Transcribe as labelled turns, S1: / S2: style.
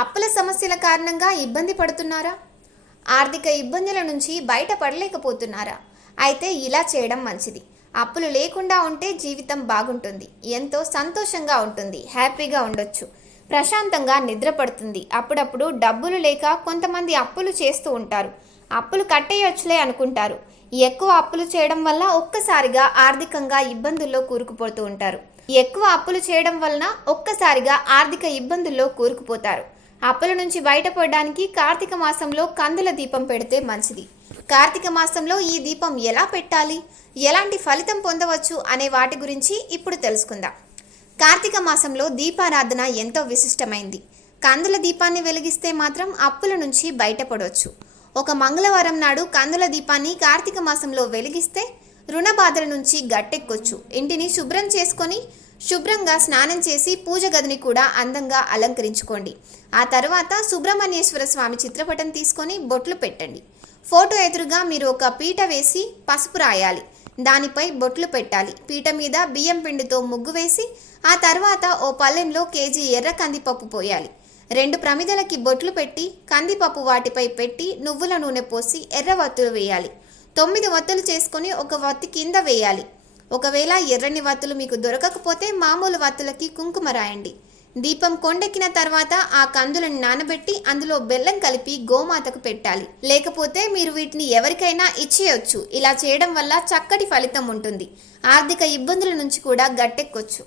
S1: అప్పుల సమస్యల కారణంగా ఇబ్బంది పడుతున్నారా? ఆర్థిక ఇబ్బందుల నుంచి బయటపడలేకపోతున్నారా? అయితే ఇలా చేయడం మంచిది. అప్పులు లేకుండా ఉంటే జీవితం బాగుంటుంది. ఎంతో సంతోషంగా ఉంటుంది. హ్యాపీగా ఉండొచ్చు. ప్రశాంతంగా నిద్రపడుతుంది. అప్పుడప్పుడు డబ్బులు లేక కొంతమంది అప్పులు చేస్తూ ఉంటారు. అప్పులు కట్టేయొచ్చులే అనుకుంటారు. ఎక్కువ అప్పులు చేయడం వల్ల ఒక్కసారిగా ఆర్థికంగా ఇబ్బందుల్లో కూరుకుపోతూ ఉంటారు. ఎక్కువ అప్పులు చేయడం వలన ఒక్కసారిగా ఆర్థిక ఇబ్బందుల్లో కూరుకుపోతారు. అప్పుల నుంచి బయటపడడానికి కార్తీక మాసంలో కందుల దీపం పెడితే మంచిది. కార్తీక మాసంలో ఈ దీపం ఎలా పెట్టాలి? ఎలాంటి ఫలితం పొందవచ్చు అనే వాటి గురించి ఇప్పుడు తెలుసుకుందాం. కార్తీక మాసంలో దీపారాధన ఎంతో విశిష్టమైంది. కందుల దీపాన్ని వెలిగిస్తే మాత్రం అప్పుల నుంచి బయటపడవచ్చు ఒక మంగళవారం నాడు కందుల దీపాన్ని కార్తీక మాసంలో వెలిగిస్తే రుణ బాధల నుంచి గట్టెక్కొచ్చు. ఇంటిని శుభ్రం చేసుకొని శుభ్రంగా స్నానం చేసి పూజ గదిని కూడా అందంగా అలంకరించుకోండి. ఆ తర్వాత సుబ్రహ్మణ్యేశ్వర స్వామి చిత్రపటం తీసుకొని బొట్లు పెట్టండి. ఫోటో ఎదురుగా మీరు ఒక పీట వేసి పసుపు రాయాలి. దానిపై బొట్లు పెట్టాలి. పీట మీద బియ్యం పిండితో ముగ్గు వేసి ఆ తర్వాత ఓ పల్లెంలో కేజీ ఎర్ర కందిపప్పు పోయాలి. రెండు ప్రమిదలకి బొట్లు పెట్టి కందిపప్పు వాటిపై పెట్టి నువ్వుల నూనె పోసి ఎర్ర వత్తులు వేయాలి. తొమ్మిది వత్తులు చేసుకొని ఒక వత్తి కింద వేయాలి. ఒకవేళ ఎర్రని వత్తులు మీకు దొరకకపోతే మామూలు వత్తులకి కుంకుమ రాయండి. దీపం కొండెక్కిన తర్వాత ఆ కందులను నానబెట్టి అందులో బెల్లం కలిపి గోమాతకు పెట్టాలి. లేకపోతే మీరు వీటిని ఎవరికైనా ఇచ్చేయొచ్చు. ఇలా చేయడం వల్ల చక్కటి ఫలితం ఉంటుంది. ఆర్థిక ఇబ్బందుల నుంచి కూడా గట్టెక్కొచ్చు.